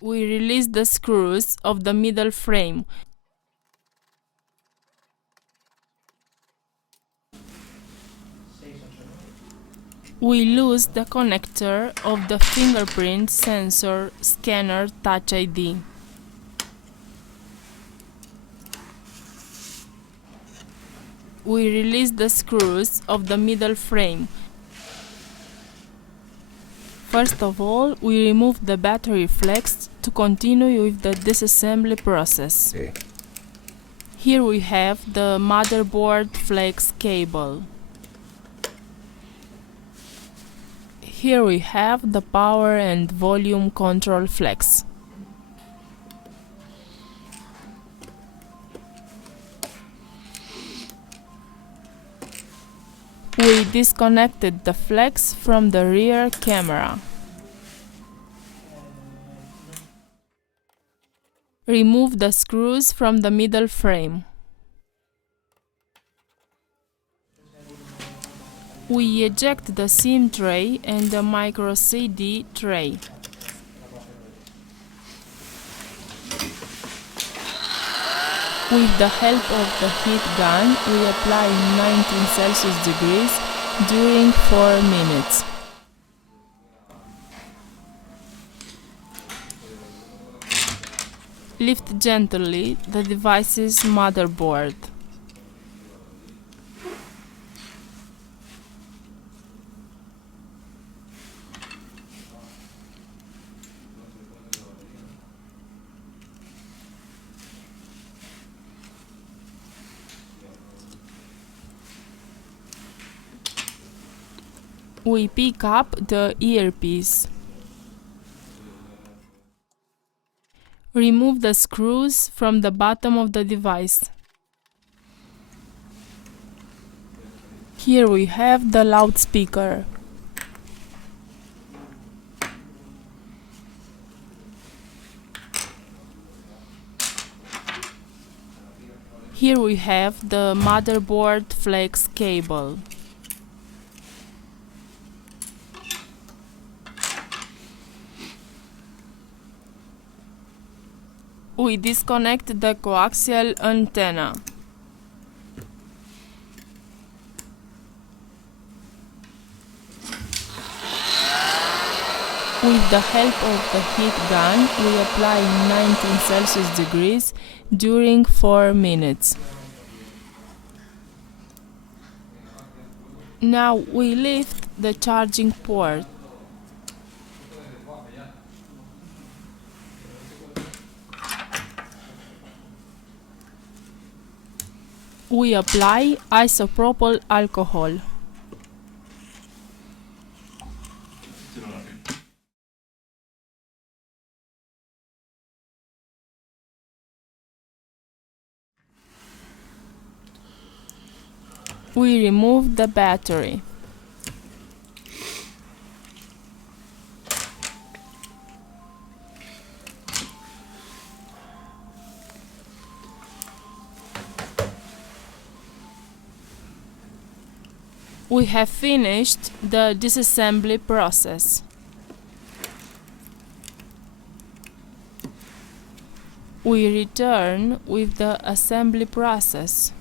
We release the screws of the middle frame. We lose the connector of the fingerprint sensor scanner Touch ID. We release the screws of the middle frame. First of all, we remove the battery flex to continue with the disassembly process. Okay. Here we have the motherboard flex cable. Here we have the power and volume control flex. We disconnected the flex from the rear camera. Remove the screws from the middle frame. We eject the SIM tray and the micro CD tray. With the help of the heat gun, we apply 19 Celsius degrees during 4 minutes. Lift gently the device's motherboard. We pick up the earpiece. Remove the screws from the bottom of the device. Here we have the loudspeaker. Here we have the motherboard flex cable. We disconnect the coaxial antenna. With the help of the heat gun, we apply 19 Celsius degrees during 4 minutes. Now we lift the charging port. We apply isopropyl alcohol. We remove the battery. We have finished the disassembly process. We return with the assembly process.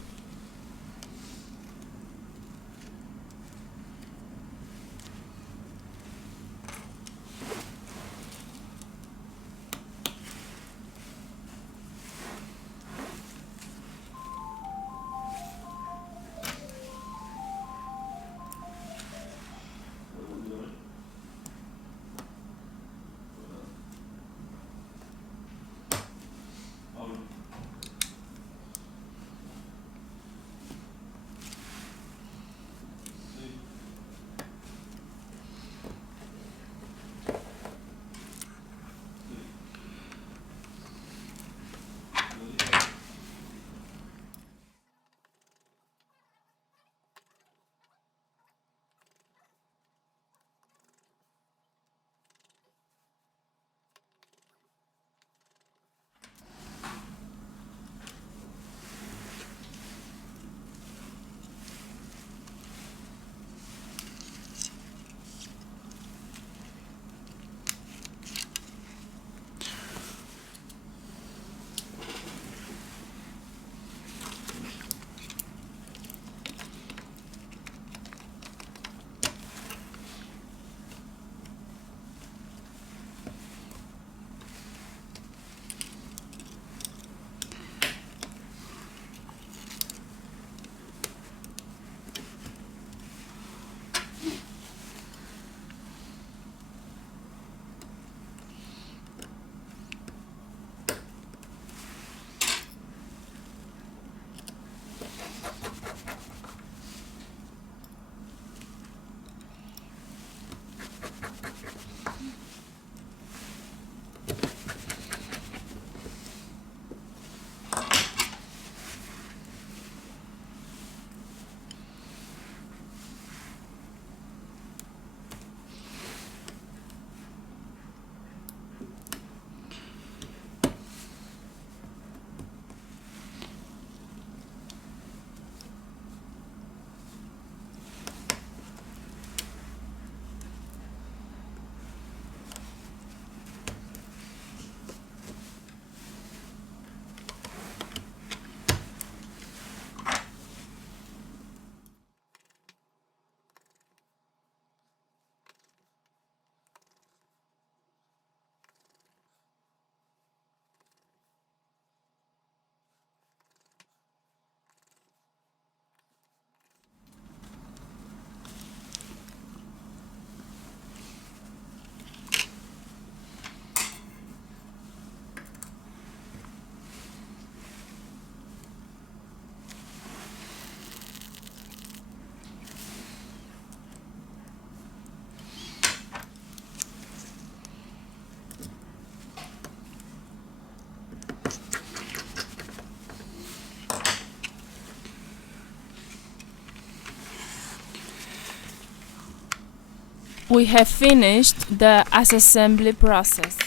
We have finished the assembly process.